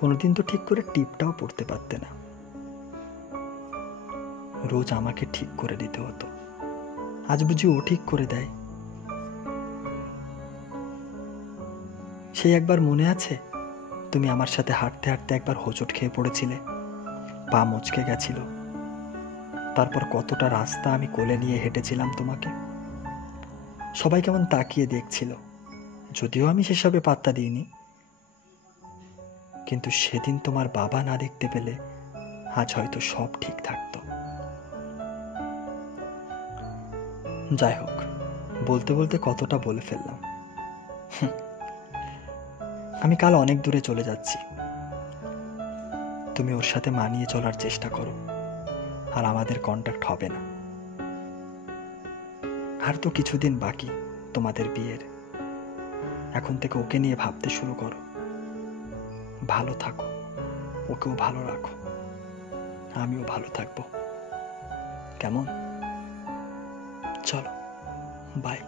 কোনোদিন তো ঠিক করে টিপটাও পড়তে পারতে না, রোজ আমাকে ঠিক করে দিতে হতো। আজ বুঝি ও ঠিক করে দেয়? সেই একবার মনে আছে, তুমি আমার সাথে হাঁটতে হাঁটতে একবার হোঁচট খেয়ে পড়েছিলে, পা মচকে গেছিল। তারপর কতটা রাস্তা আমি কোলে নিয়ে হেঁটেছিলাম তোমাকে। সবাই কেমন তাকিয়ে দেখছিল, যদিও আমি সেসবে পাত্তা দিইনি। কিন্তু সেদিন তোমার বাবা না দেখতে পেলে আজ হয়তো সব ঠিক থাকতো। যাই হোক, বলতে বলতে কতটা বলে ফেললাম। আমি কাল অনেক দূরে চলে যাচ্ছি। তুমি ওর সাথে মানিয়ে চলার চেষ্টা করো, আর আমাদের কন্ট্যাক্ট হবে না। আর তো কিছুদিন বাকি তোমাদের বিয়ের। এখন থেকে ওকে নিয়ে ভাবতে শুরু করো। ভালো থাকো, ওকেও ভালো রাখো, আমিও ভালো থাকবো। কেমন? চলো, বাই।